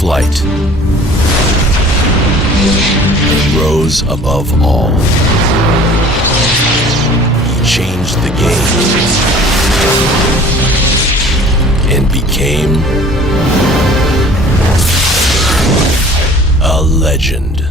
flight and rose above all. He changed the game and became a legend.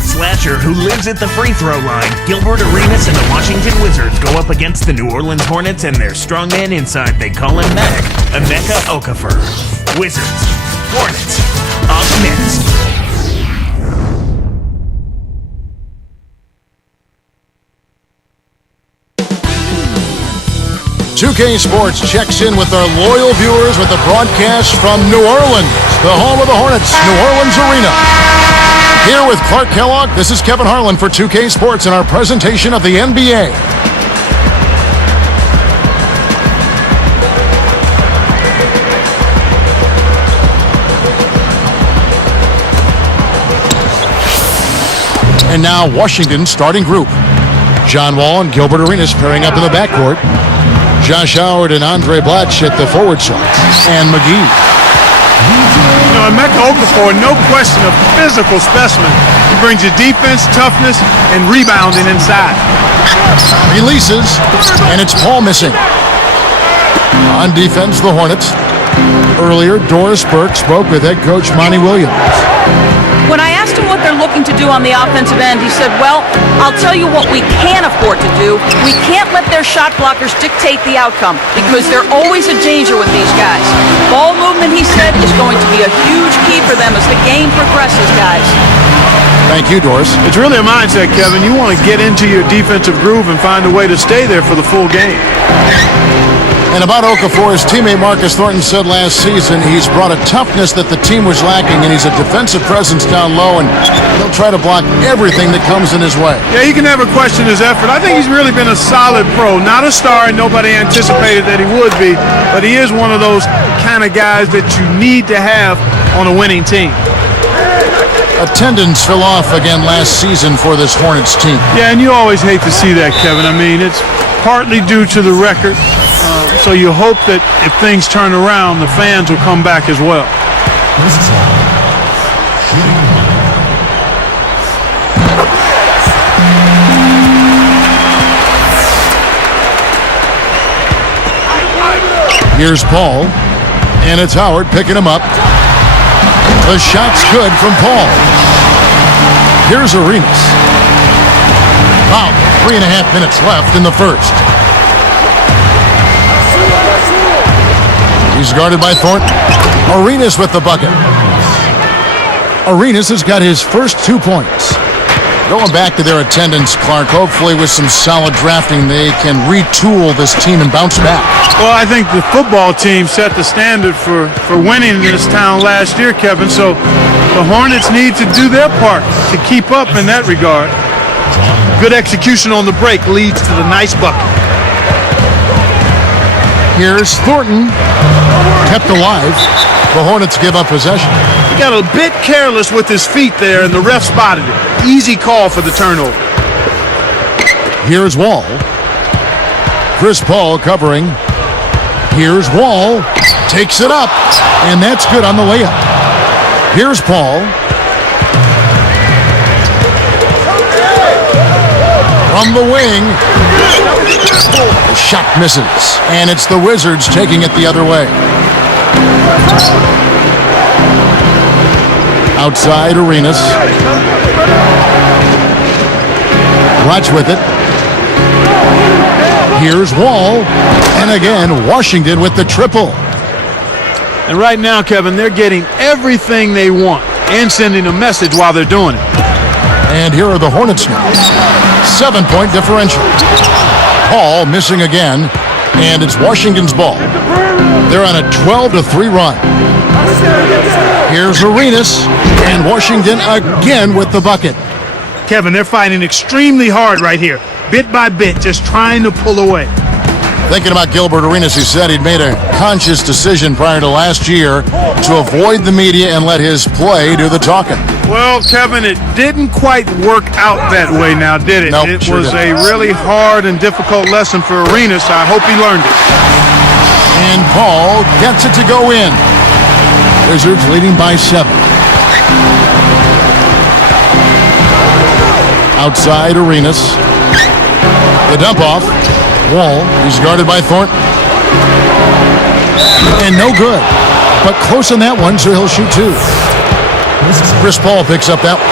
Slasher who lives at the free throw line, Gilbert Arenas and the Washington Wizards go up against the New Orleans Hornets and their strongman inside. They call him Mac, Emeka Okafor. Wizards, Hornets, up next. "2K Sports" checks in with our loyal viewers with a broadcast from New Orleans, the home of the Hornets, New Orleans Arena. Here with Clark Kellogg, this is Kevin Harlan for 2K Sports in our presentation of the NBA. And now Washington's starting group. John Wall and Gilbert Arenas pairing up in the backcourt. Josh Howard and Andre Blatch at the forward side. And McGee. You know, Emeka Okafor, no question, a physical specimen. He brings you defense, toughness, and rebounding inside. Releases, and it's Paul missing. On defense, the Hornets. Earlier, Doris Burke spoke with head coach Monty Williams. When I asked him what they're looking to do on the offensive end, he said, well, I'll tell you what we can afford to do. We can't let their shot blockers dictate the outcome because they're always a danger with these guys. Ball movement, he said, is going to be a huge key for them as the game progresses, guys. Thank you, Doris. It's really a mindset, Kevin. You want to get into your defensive groove and find a way to stay there for the full game. And about Okafor, his teammate Marcus Thornton said last season he's brought a toughness that the team was lacking, and he's a defensive presence down low, and he'll try to block everything that comes in his way. Yeah, you can never question his effort. I think he's really been a solid pro. Not a star, and nobody anticipated that he would be, but he is one of those kind of guys that you need to have on a winning team. Attendance fell off again last season for this Hornets team. Yeah, and you always hate to see that, Kevin. I mean, it's partly due to the record. So you hope that if things turn around, the fans will come back as well. Here's Paul, and it's Howard picking him up. The shot's good from Paul. Here's Arenas. About 3.5 minutes left in the first. He's guarded by Thornton. Arenas with the bucket. Arenas has got his first 2 points. Going back to their attendance, Clark, hopefully with some solid drafting, they can retool this team and bounce back. Well, I think the football team set the standard for winning in this town last year, Kevin, so the Hornets need to do their part to keep up in that regard. Good execution on the break leads to the nice bucket. Here's Thornton, kept alive. The Hornets give up possession. He got a bit careless with his feet there, and the ref spotted it. Easy call for the turnover. Here's Wall. Chris Paul covering. Here's Wall. Takes it up, and that's good on the layup. Here's Paul. From the wing. The shot misses, and it's the Wizards taking it the other way. Outside, Arenas. Watch with it. Here's Wall. And again, Washington with the triple. And right now, Kevin, they're getting everything they want and sending a message while they're doing it. And here are the Hornets now. 7-point differential. Paul missing again, and it's Washington's ball. They're on a 12-3 run. Here's Arenas, and Washington again with the bucket. Kevin, they're fighting extremely hard right here, bit by bit, just trying to pull away. Thinking about Gilbert Arenas, he said he'd made a conscious decision prior to last year to avoid the media and let his play do the talking. Well, Kevin, it didn't quite work out that way now, did it? Nope, it sure was didn't. a really hard and difficult lesson for Arenas. I hope he learned it. And Paul gets it to go in. Wizards leading by 7. Outside, Arenas. The dump off. Wall. He's guarded by Thornton. And no good. But close on that one, so he'll shoot 2. Chris Paul picks up that one.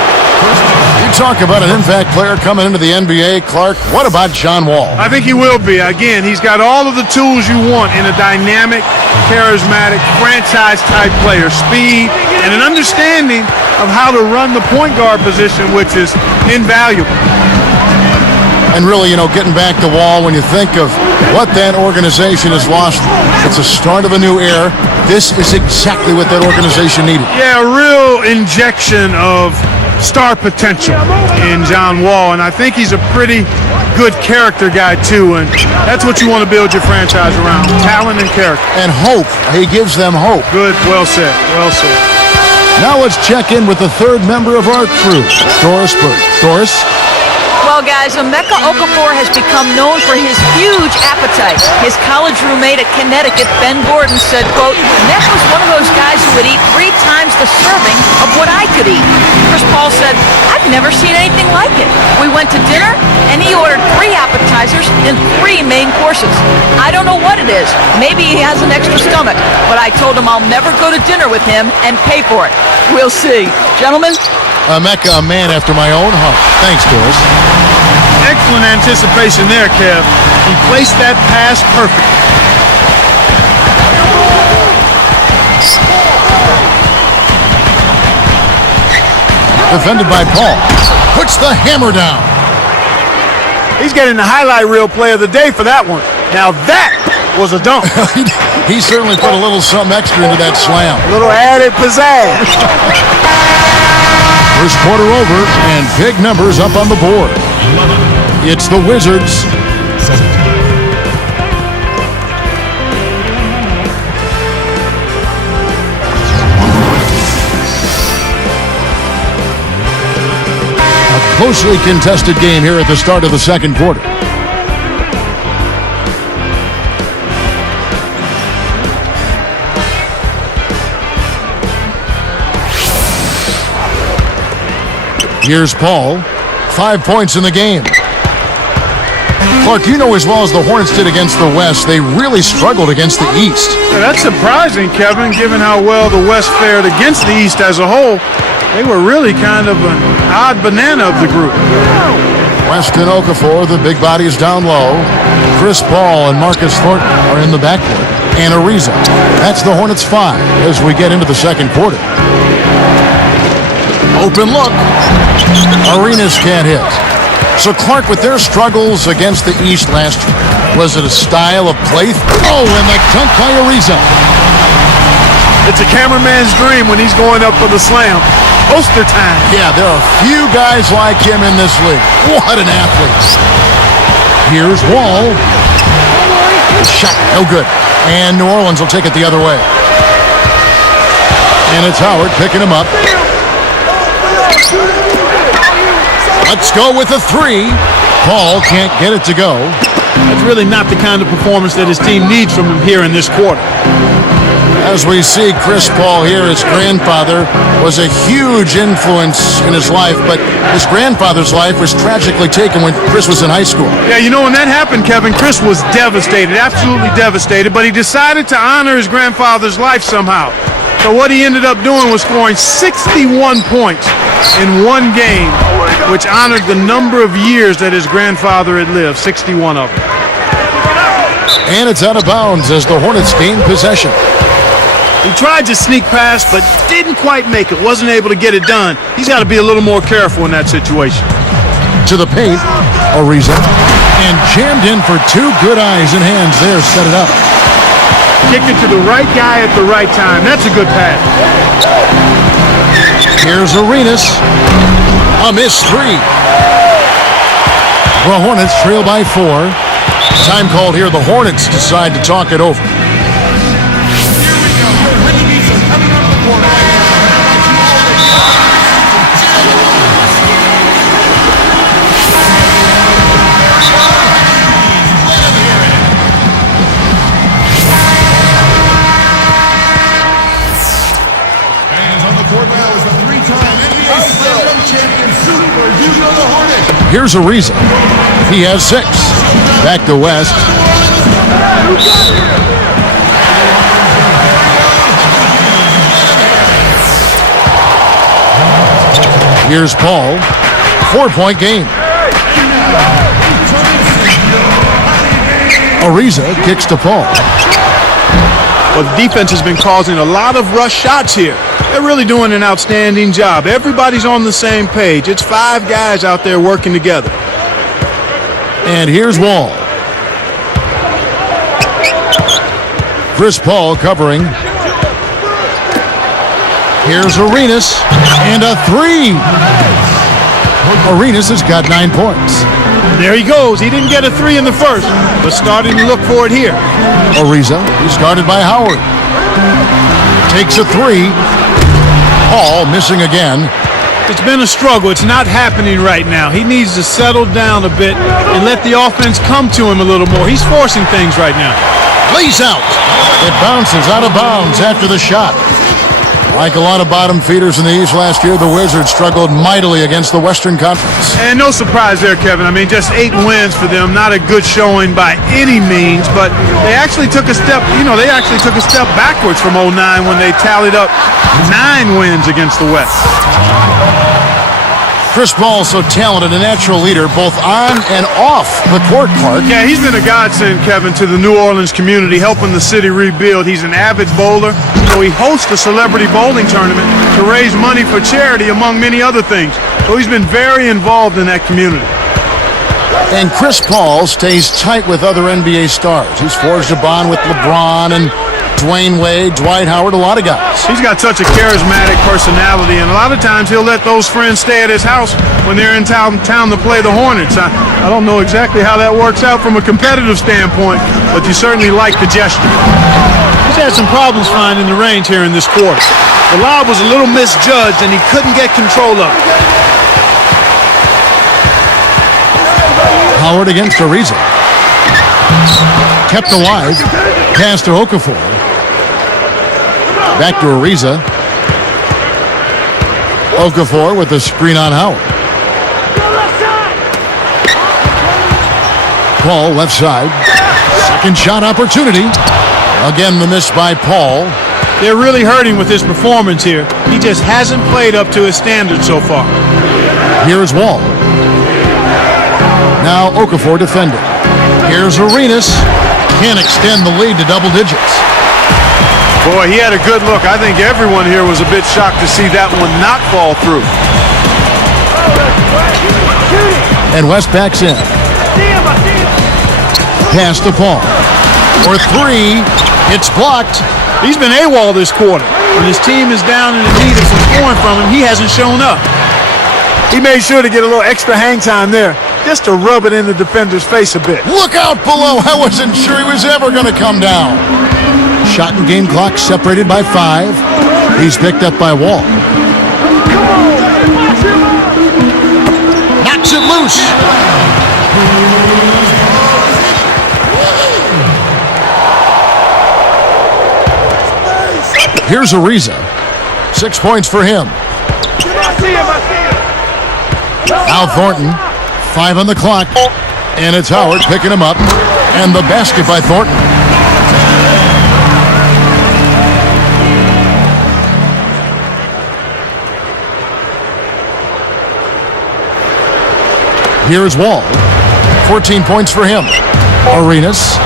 You talk about an impact player coming into the NBA, Clark. What about John Wall? I think he will be. Again, he's got all of the tools you want in a dynamic, charismatic, franchise-type player. Speed and an understanding of how to run the point guard position, which is invaluable. And really, getting back to Wall, when you think of what that organization has lost, it's a start of a new era. This is exactly what that organization needed. Yeah, a real injection of star potential in John Wall, and I think he's a pretty good character guy too, and that's what you want to build your franchise around, talent and character. And hope. He gives them hope. Good, well said, well said. Now let's check in with the third member of our crew, Doris Burke. Doris? Well, guys, Emeka Okafor has become known for his huge appetite. His college roommate at Connecticut, Ben Gordon, said, quote, Emeka was one of those guys who would eat 3 times the serving of what I could eat. Chris Paul said, I've never seen anything like it. We went to dinner, and he ordered 3 appetizers and 3 main courses. I don't know what it is. Maybe he has an extra stomach, but I told him I'll never go to dinner with him and pay for it. We'll see. Gentlemen? Emeka, a man after my own heart. Thanks, Doris. Excellent anticipation there, Kev. He placed that pass perfect. Defended by Paul. Puts the hammer down. He's getting the highlight reel play of the day for that one. Now that was a dunk. He certainly put a little something extra into that slam. A little added pizzazz. First quarter over, and big numbers up on the board. It's the Wizards. A closely contested game here at the start of the second quarter. Here's Paul. 5 points in the game. Clark, you know as well as the Hornets did against the West, they really struggled against the East. Yeah, that's surprising, Kevin, given how well the West fared against the East as a whole. They were really kind of an odd banana of the group. Weston Okafor, the big body, is down low. Chris Paul and Marcus Thornton are in the backcourt. And Ariza. That's the Hornets 5 as we get into the second quarter. Open look. Arenas can't hit. So Clark, with their struggles against the East last year, was it a style of play? Oh, and the dunk by Ariza. It's a cameraman's dream when he's going up for the slam. Poster time. Yeah, there are few guys like him in this league. What an athlete. Here's Wall. Shot, no good. And New Orleans will take it the other way. And it's Howard picking him up. Let's go with a 3. Paul can't get it to go. That's really not the kind of performance that his team needs from him here in this quarter. As we see Chris Paul here, his grandfather was a huge influence in his life, but his grandfather's life was tragically taken when Chris was in high school. Yeah, you know, when that happened, Kevin, Chris was devastated, absolutely devastated, but he decided to honor his grandfather's life somehow. So what he ended up doing was scoring 61 points in one game, which honored the number of years that his grandfather had lived, 61 of them. And it's out of bounds as the Hornets gain possession. He tried to sneak past, but didn't quite make it, wasn't able to get it done. He's got to be a little more careful in that situation. To the paint, Ariza, and jammed in for 2 good eyes and hands there, set it up. Kicked it to the right guy at the right time. That's a good pass. Here's Arenas. A missed 3. The Hornets trail by 4. Time called here. The Hornets decide to talk it over. Here's Ariza. He has 6. Back to West. Here's Paul. 4-point game. Ariza kicks to Paul. Well, the defense has been causing a lot of rush shots here. They're really doing an outstanding job. Everybody's on the same page. It's 5 guys out there working together. And here's Wall. Chris Paul covering. Here's Arenas. And a 3. Arenas has got 9 points. There he goes. He didn't get a 3 in the first, but starting to look for it here. Ariza is guarded by Howard. Takes a 3. Paul missing again. It's been a struggle. It's not happening right now. He needs to settle down a bit and let the offense come to him a little more. He's forcing things right now. Lays out. It bounces out of bounds after the shot. Like a lot of bottom feeders in the East last year, the Wizards struggled mightily against the Western Conference. And no surprise there, Kevin. I mean, just 8 wins for them. Not a good showing by any means, but they actually took a step, backwards from 09 when they tallied up 9 wins against the West. Chris Paul, so talented, a natural leader, both on and off the court, Clark. Yeah, he's been a godsend, Kevin, to the New Orleans community, helping the city rebuild. He's an avid bowler, so he hosts a celebrity bowling tournament to raise money for charity, among many other things. So he's been very involved in that community. And Chris Paul stays tight with other NBA stars. He's forged a bond with LeBron and Dwayne Wade, Dwight Howard, a lot of guys. He's got such a charismatic personality, and a lot of times he'll let those friends stay at his house when they're in town to play the Hornets. I don't know exactly how that works out from a competitive standpoint, but you certainly like the gesture. He's had some problems finding the range here in this quarter. The lob was a little misjudged, and he couldn't get control of it. Howard against Ariza. Kept alive. Pass to Okafor. Back to Ariza. Okafor with the screen on Howard. Paul, left side. Second shot opportunity. Again, the miss by Paul. They're really hurting with his performance here. He just hasn't played up to his standards so far. Here's Wall. Now Okafor defending. Here's Arenas. Can't extend the lead to double digits. Boy, he had a good look. I think everyone here was a bit shocked to see that one not fall through. And West backs in. Pass to Paul. For three. It's blocked. He's been AWOL this quarter. When his team is down in the need of some scoring from him, he hasn't shown up. He made sure to get a little extra hang time there, just to rub it in the defender's face a bit. Look out below. I wasn't sure he was ever going to come down. Shot and game clock separated by 5. He's picked up by Wall. Knocks it loose. Here's Ariza. 6 points for him. Now Thornton. 5 on the clock. And it's Howard picking him up. And the basket by Thornton. Here's Wall. 14 points for him. Arenas.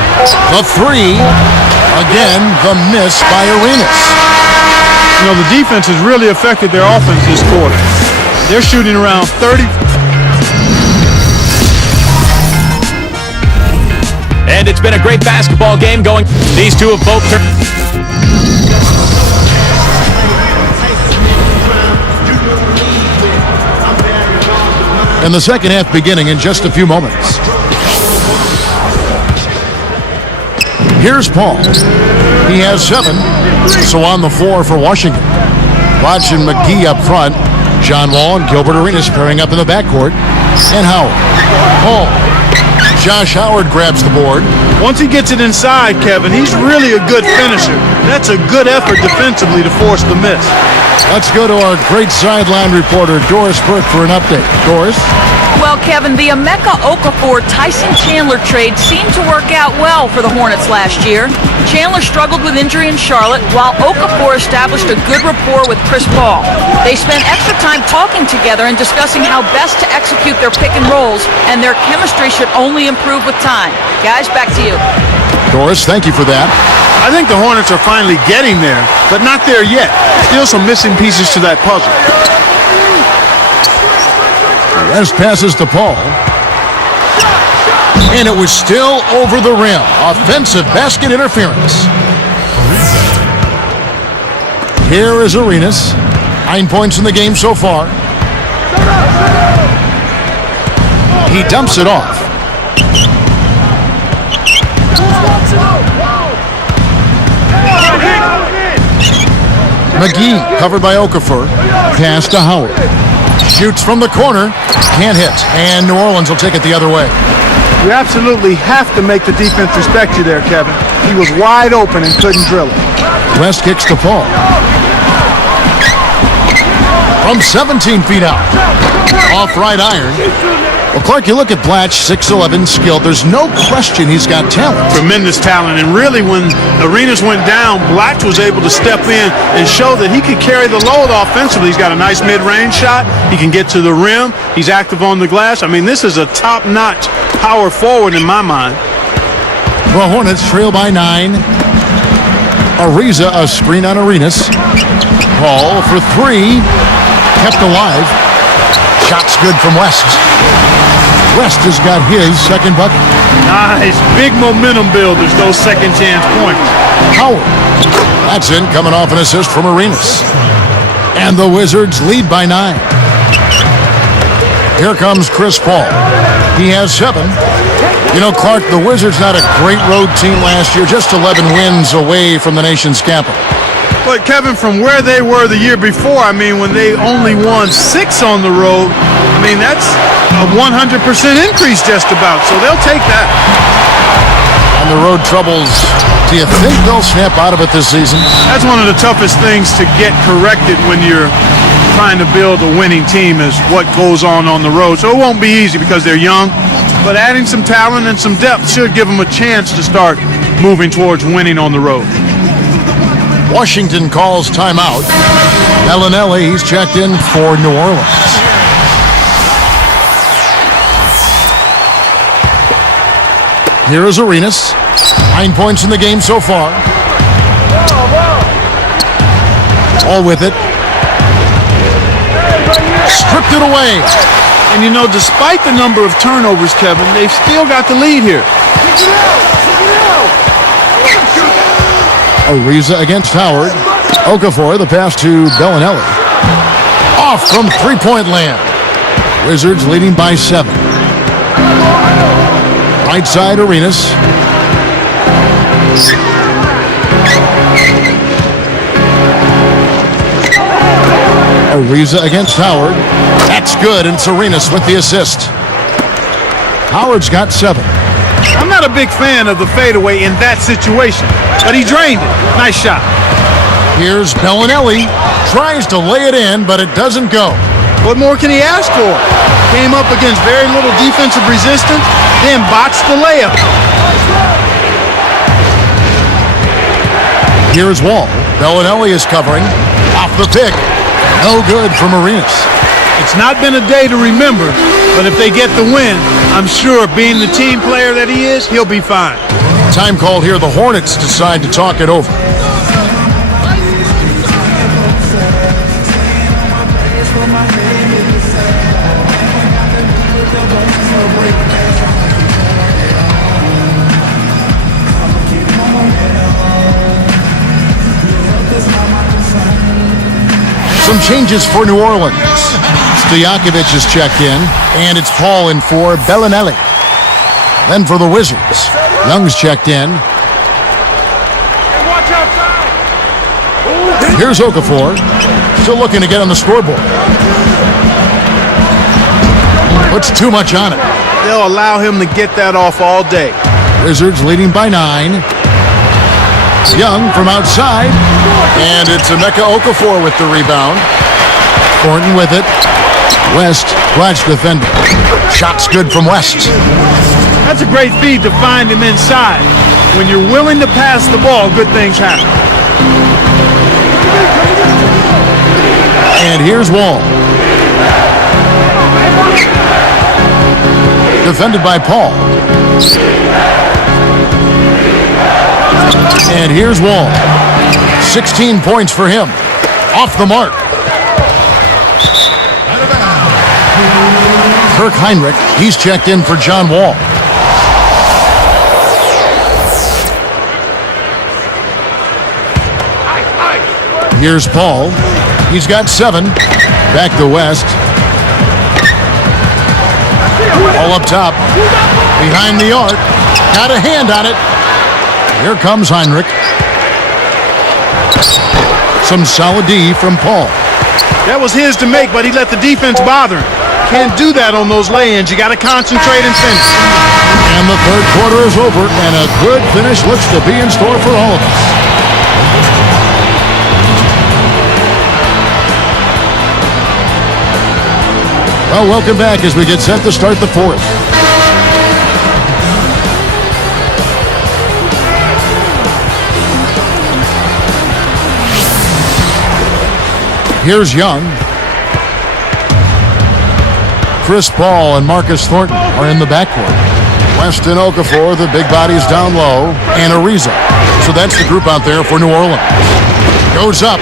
The 3. Again, the miss by Arenas. You know, the defense has really affected their offense this quarter. They're shooting around 30. And it's been a great basketball game going. These two have both turned. And the second half beginning in just a few moments. Here's Paul. He has 7. So on the floor for Washington. Lodge and McGee up front. John Wall and Gilbert Arenas pairing up in the backcourt. And Howard. Paul. Josh Howard grabs the board. Once he gets it inside, Kevin, he's really a good finisher. That's a good effort defensively to force the miss. Let's go to our great sideline reporter, Doris Burke, for an update. Doris? Well, Kevin, the Emeka Okafor-Tyson Chandler trade seemed to work out well for the Hornets last year. Chandler struggled with injury in Charlotte, while Okafor established a good rapport with Chris Paul. They spent extra time talking together and discussing how best to execute their pick and rolls, and their chemistry should only improve with time. Guys, back to you. Doris, thank you for that. I think the Hornets are finally getting there, but not there yet. Still some missing pieces to that puzzle. West passes to Paul. And it was still over the rim. Offensive basket interference. Here is Arenas. 9 points in the game so far. He dumps it off. McGee covered by Okafor. Pass to Howard. Shoots from the corner. Can't hit. And New Orleans will take it the other way. You absolutely have to make the defense respect you there, Kevin. He was wide open and couldn't drill it. West kicks to Paul. From 17 feet out. Off right iron. Well, Clark, you look at Blatch, 6'11", skilled. There's no question he's got talent. Tremendous talent. And really, when Arenas went down, Blatch was able to step in and show that he could carry the load offensively. He's got a nice mid-range shot. He can get to the rim. He's active on the glass. I mean, this is a top-notch power forward in my mind. The Hornets trail by 9. Ariza, a screen on Arenas. Paul for 3. Kept alive. Shots good from West. West has got his second bucket. Nice. Big momentum builders, those second chance points. Howard. That's in, coming off an assist from Arenas. And the Wizards lead by 9. Here comes Chris Paul. He has 7. You know, Clark, the Wizards not a great road team last year, just 11 wins away from the nation's capital. But, Kevin, from where they were the year before, I mean, when they only won 6 on the road, I mean, that's a 100% increase just about, so they'll take that. And the road troubles, do you think they'll snap out of it this season? That's one of the toughest things to get corrected when you're trying to build a winning team is what goes on the road. So it won't be easy because they're young. but adding some talent and some depth should give them a chance to start moving towards winning on the road. Washington calls timeout. Bellinelli, he's checked in for New Orleans. Here is Arenas. 9 points in the game so far. All with it. Stripped it away. And you know, despite the number of turnovers, Kevin, they've still got the lead here. Ariza against Howard. Okafor, the pass to Bellinelli. Off from three-point land. Wizards leading by 7. Right side, Arenas. Ariza against Howard. That's good, and it's Arenas with the assist. Howard's got 7. I'm not a big fan of the fadeaway in that situation, but he drained it. Nice shot. Here's Bellinelli. Tries to lay it in, but it doesn't go. What more can he ask for? Came up against very little defensive resistance, then botched the layup. Here's Wall. Bellinelli is covering. Off the pick. No good from Arenas. It's not been a day to remember, but if they get the win, I'm sure being the team player that he is, he'll be fine. Time called here. The Hornets decide to talk it over. Some changes for New Orleans. Stojakovic is checked in, and it's Paul in for Bellinelli. Then for the Wizards, Young's checked in. Here's Okafor, still looking to get on the scoreboard. Puts too much on it. They'll allow him to get that off all day. Wizards leading by 9. Young from outside, and it's Emeka Okafor with the rebound. Thornton with it. West, clutch defender. Shot's good from West. That's a great feed to find him inside. When you're willing to pass the ball, good things happen. And here's Wall. Defended by Paul. And here's Wall. 16 points for him. Off the mark. Kirk Heinrich, he's checked in for John Wall. Here's Paul. He's got 7. Back to West. All up top. Behind the arc. Got a hand on it. Here comes Heinrich. Some solid D from Paul. That was his to make, but he let the defense bother him. Can't do that on those lay-ins. You got to concentrate and finish. And the third quarter is over, and a good finish looks to be in store for all of us. Well, welcome back as we get set to start the fourth. Here's Young. Chris Paul and Marcus Thornton are in the backcourt. West and Okafor, the big bodies down low, and Ariza. So that's the group out there for New Orleans. Goes up.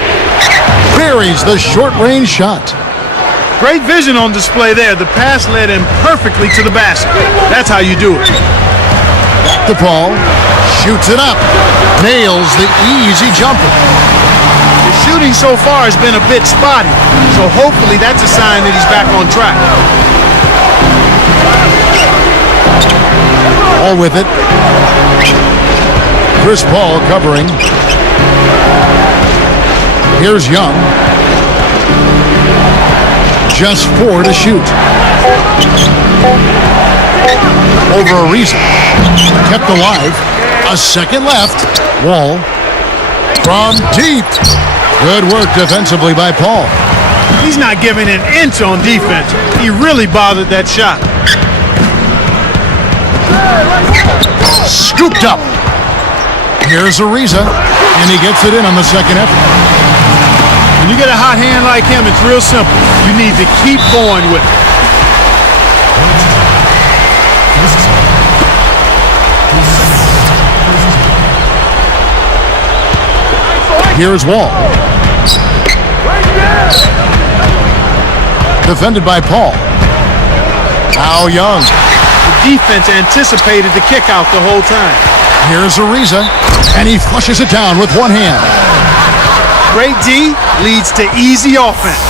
Buries the short-range shot. Great vision on display there. The pass led him perfectly to the basket. That's how you do it. Back to Paul. Shoots it up. Nails the easy jumper. His shooting so far has been a bit spotty, so hopefully that's a sign that he's back on track. All with it. Chris Paul covering. Here's Young. Just 4 to shoot. Over Ariza. Kept alive. A second left. Wall. From deep. Good work defensively by Paul. He's not giving an inch on defense. He really bothered that shot. Scooped up. Here's Ariza, and he gets it in on the second effort. When you get a hot hand like him, it's real simple. You need to keep going with it. Here's Wall. Defended by Paul. Now Young. The defense anticipated the kick out the whole time. Here's Ariza, and he flushes it down with one hand. Great D leads to easy offense.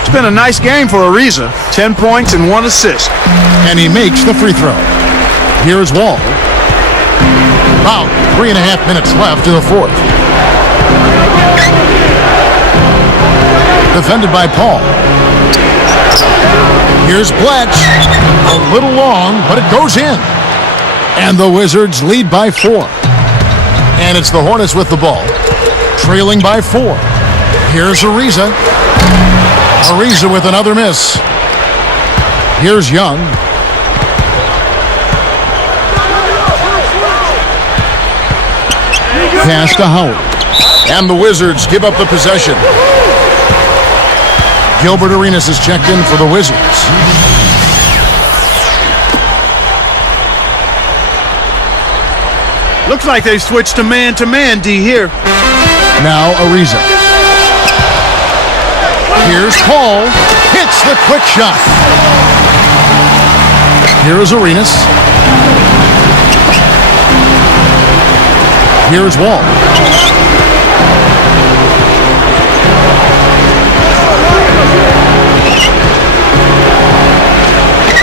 It's been a nice game for Ariza. 10 points and 1 assist. And he makes the free throw. Here's Wall. About 3.5 minutes left in the fourth. Defended by Paul. Here's Bletch. A little long, but it goes in. And the Wizards lead by 4. And it's the Hornets with the ball, trailing by 4. Here's Ariza. Ariza with another miss. Here's Young. Pass to Howard. And the Wizards give up the possession. Gilbert Arenas is checked in for the Wizards. Looks like they switched to man D here. Now Ariza. Here's Paul. Hits the quick shot. Here's Arenas. Here's Wall.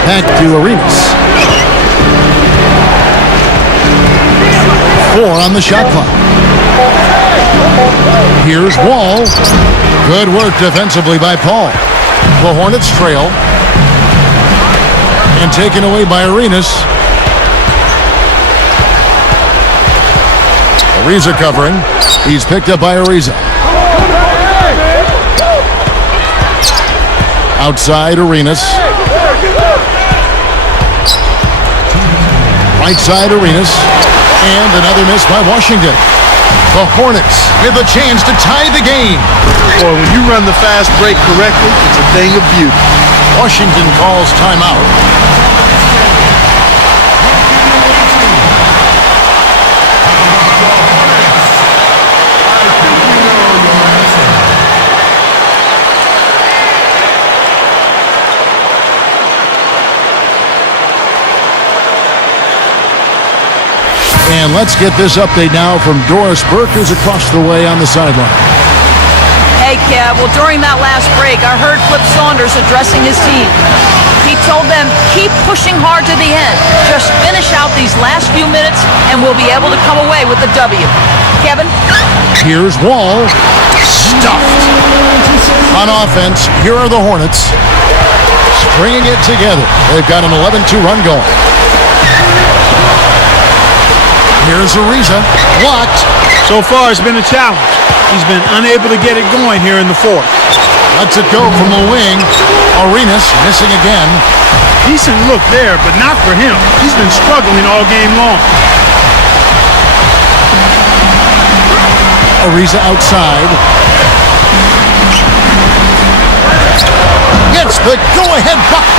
Back to Arenas. 4 on the shot clock. Here's Wall. Good work defensively by Paul. The Hornets trail. And taken away by Arenas. Ariza covering. He's picked up by Ariza. Outside Arenas. Right side Arenas. And another miss by Washington. The Hornets with a chance to tie the game. Boy, when you run the fast break correctly, it's a thing of beauty. Washington calls timeout. And let's get this update now from Doris Burke, who's across the way on the sideline. Hey, Kev, well, during that last break, I heard Flip Saunders addressing his team. He told them, keep pushing hard to the end. Just finish out these last few minutes, and we'll be able to come away with the W. Kevin? Here's Wall. Stuffed. On offense, here are the Hornets. Stringing it together. They've got an 11-2 run going. Here's Ariza. Blocked. So far, it's been a challenge. He's been unable to get it going here in the fourth. Lets it go from the wing. Arenas missing again. Decent look there, but not for him. He's been struggling all game long. Ariza outside. Gets the go-ahead bucket.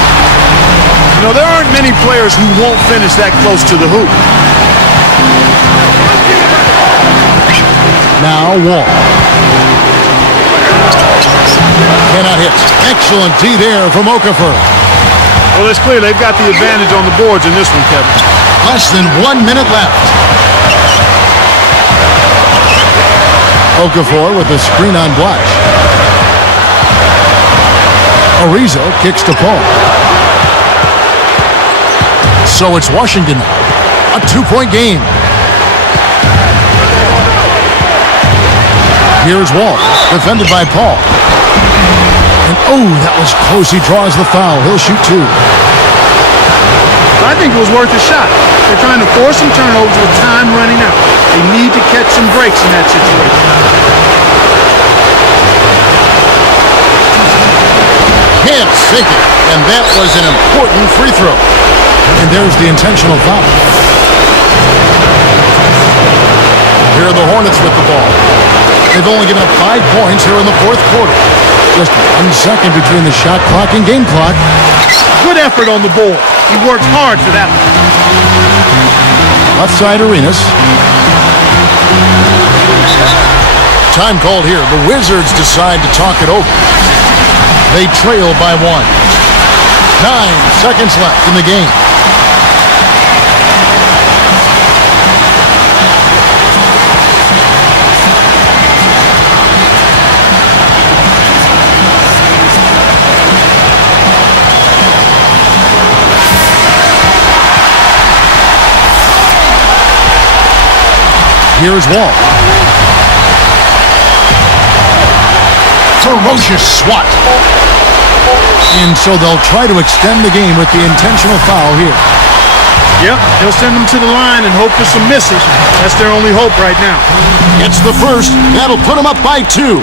You know, there aren't many players who won't finish that close to the hoop. Now Wall. Cannot hit. Excellent D there from Okafor. Well, it's clear they've got the advantage on the boards in this one, Kevin. Less than 1 minute left. Okafor with the screen on Blatch. Ariza kicks to Paul. So it's Washington now. A 2-point game. Here's Wall, defended by Paul. And oh, that was close. He draws the foul. He'll shoot 2. I think it was worth a shot. They're trying to force some turnovers with time running out. They need to catch some breaks in that situation. can't sink it. And that was an important free throw. And there's the intentional foul. Here are the Hornets with the ball. They've only given up 5 points here in the fourth quarter. Just 1 second between the shot clock and game clock. Good effort on the board. He worked hard for that one. Left side Arinas. Time called here. The Wizards decide to talk it over. They trail by 1. 9 seconds left in the game. Here's Wall. Ferocious swat. And so they'll try to extend the game with the intentional foul here. Yep, they'll send them to the line and hope for some misses. That's their only hope right now. It's the first. That'll put them up by 2. 2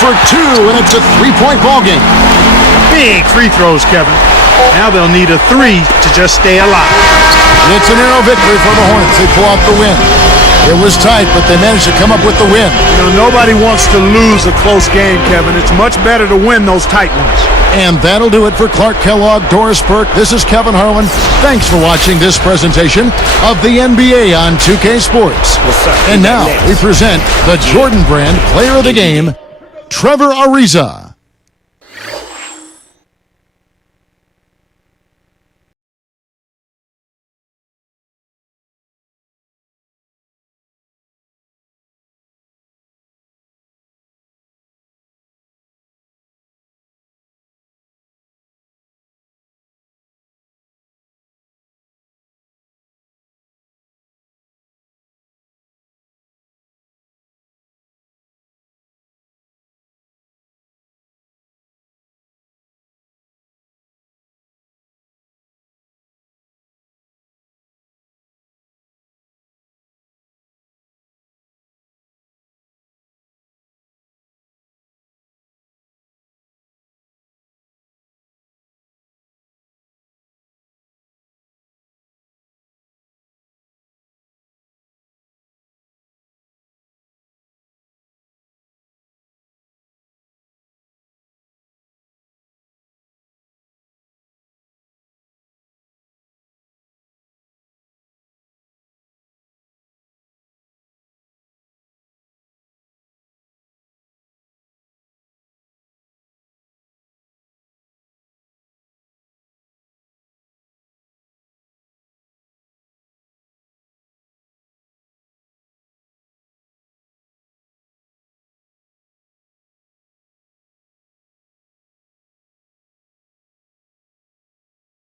for 2, and it's a 3-point ball game. Big free throws, Kevin. Now they'll need a 3 to just stay alive. It's a narrow victory for the Hornets. They pull out the win. It was tight, but they managed to come up with the win. You know, nobody wants to lose a close game, Kevin. It's much better to win those tight ones. And that'll do it for Clark Kellogg, Doris Burke. This is Kevin Harlan. Thanks for watching this presentation of the NBA on 2K Sports. And now we present the Jordan Brand Player of the Game, Trevor Ariza.